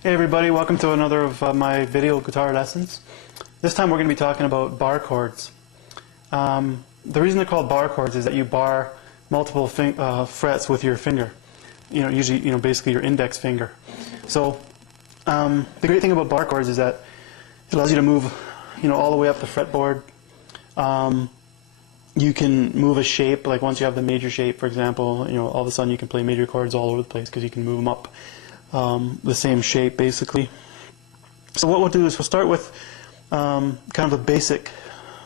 Hey everybody, welcome to another of my video guitar lessons. This time we're going to be talking about bar chords. The reason they're called bar chords is that you bar multiple frets with your finger. Usually, basically your index finger. So the great thing about bar chords is that it allows you to move, all the way up the fretboard. You can move a shape, like once you have the major shape, for example, all of a sudden you can play major chords all over the place because you can move them up the same shape, basically. So what we'll do is we'll start with kind of a basic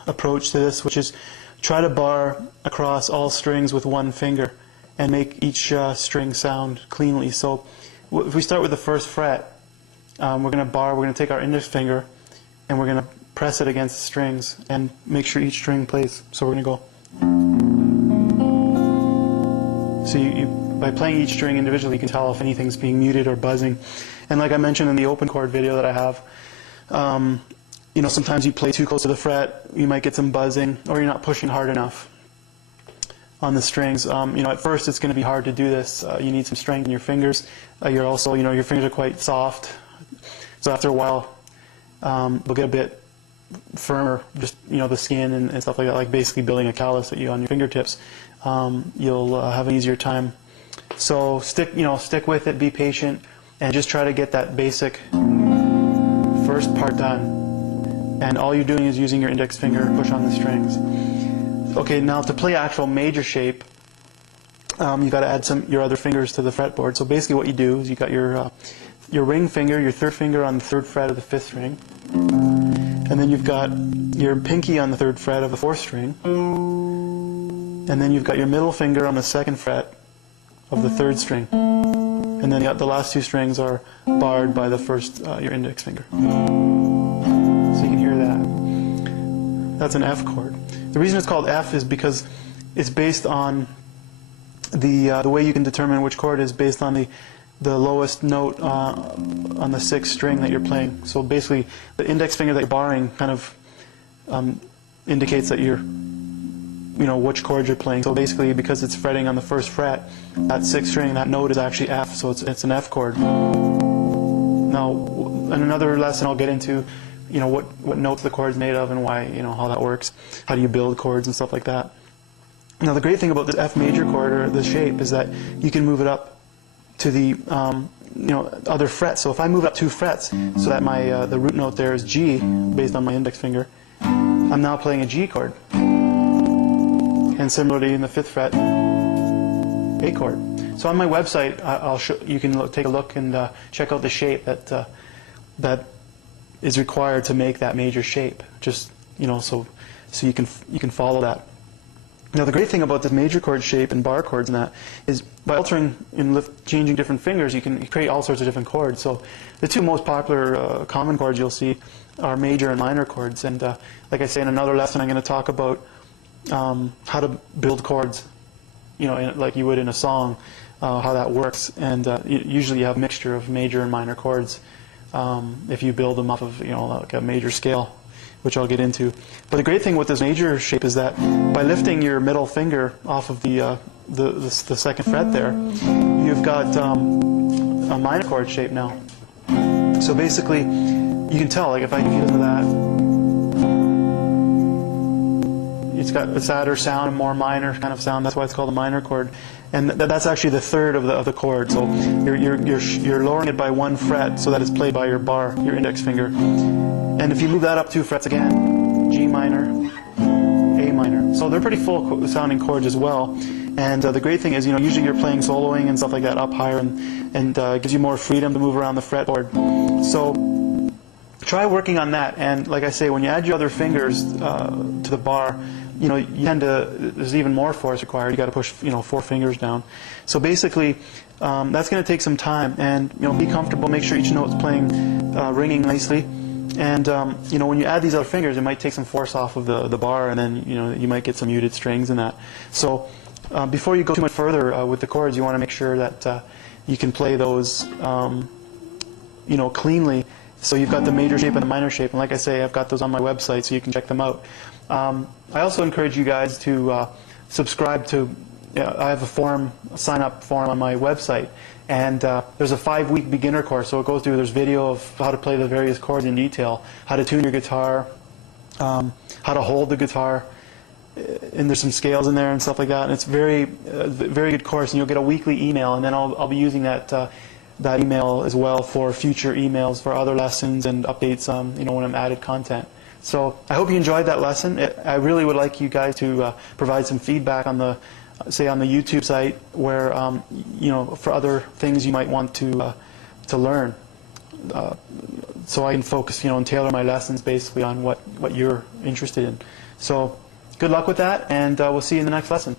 approach to this, which is try to bar across all strings with one finger and make each string sound cleanly. So if we start with the first fret, we're going to take our index finger and we're going to press it against the strings and make sure each string plays. So we're going to go. So by playing each string individually, you can tell if anything's being muted or buzzing. And like I mentioned in the open chord video that I have, sometimes you play too close to the fret, you might get some buzzing, or you're not pushing hard enough on the strings. At first it's going to be hard to do this. You need some strength in your fingers. You're also, your fingers are quite soft, so after a while they'll get a bit firmer, just the skin and stuff like that, like basically building a callus on your fingertips. You'll have an easier time. So stick with it, be patient, and just try to get that basic first part done. And all you're doing is using your index finger to push on the strings. Okay, now to play actual major shape, you've got to add your other fingers to the fretboard. So basically what you do is you got your ring finger, your third finger on the third fret of the fifth string, and then you've got your pinky on the third fret of the fourth string, and then you've got your middle finger on the second fret of the third string, and then the last two strings are barred by the first, your index finger. So you can hear that. That's an F chord. The reason it's called F is because it's based on the way you can determine which chord is based on the lowest note on the sixth string that you're playing. So basically, the index finger that you're barring kind of indicates that you're, which chord you're playing. So basically, because it's fretting on the first fret, that sixth string, that note is actually F, so it's an F chord. Now, in another lesson, I'll get into, what notes the chord's made of and why, how that works. How do you build chords and stuff like that. Now, the great thing about this F major chord, or the shape, is that you can move it up to the other frets. So if I move up 2 frets, so that my the root note there is G, based on my index finger, I'm now playing a G chord. And similarly in the 5th fret, A chord. So on my website, you can take a look and check out the shape that is required to make that major shape. Just so you can follow that. Now the great thing about this major chord shape and bar chords and that is by altering and changing different fingers, you can create all sorts of different chords. So the two most popular common chords you'll see are major and minor chords. And like I say, in another lesson, I'm going to talk about how to build chords, like you would in a song, how that works. And usually you have a mixture of major and minor chords if you build them off of like a major scale, which I'll get into. But the great thing with this major shape is that by lifting your middle finger off of the second fret there, you've got a minor chord shape now. So basically, you can tell, like if I listen to that, it's got a sadder sound, a more minor kind of sound. That's why it's called a minor chord, and that's actually the third of the chord. So you're lowering it by 1 fret so that it's played by your bar, your index finger. And if you move that up 2 frets again, G minor, A minor. So they're pretty full sounding chords as well. And the great thing is, usually you're playing soloing and stuff like that up higher, and gives you more freedom to move around the fretboard. So try working on that. And like I say, when you add your other fingers to the bar, you tend to, there's even more force required. You got to push 4 fingers down. So basically, that's going to take some time. And be comfortable. Make sure each note's playing, ringing nicely. And when you add these other fingers, it might take some force off of the bar, and then you might get some muted strings in that. So before you go too much further with the chords, you want to make sure that you can play those cleanly. So you've got the major shape and the minor shape, and like I say, I've got those on my website, so you can check them out. I also encourage you guys to subscribe to I have a forum, a sign-up form on my website, and there's a 5-week beginner course. So it goes through. There's video of how to play the various chords in detail, how to tune your guitar, how to hold the guitar, and there's some scales in there and stuff like that. And it's very good course. And you'll get a weekly email, and then I'll be using that email as well for future emails for other lessons and updates. When I'm added content. So I hope you enjoyed that lesson. I really would like you guys to provide some feedback on the YouTube site, where for other things you might want to learn, so I can focus, and tailor my lessons basically on what you're interested in. So good luck with that, and we'll see you in the next lesson.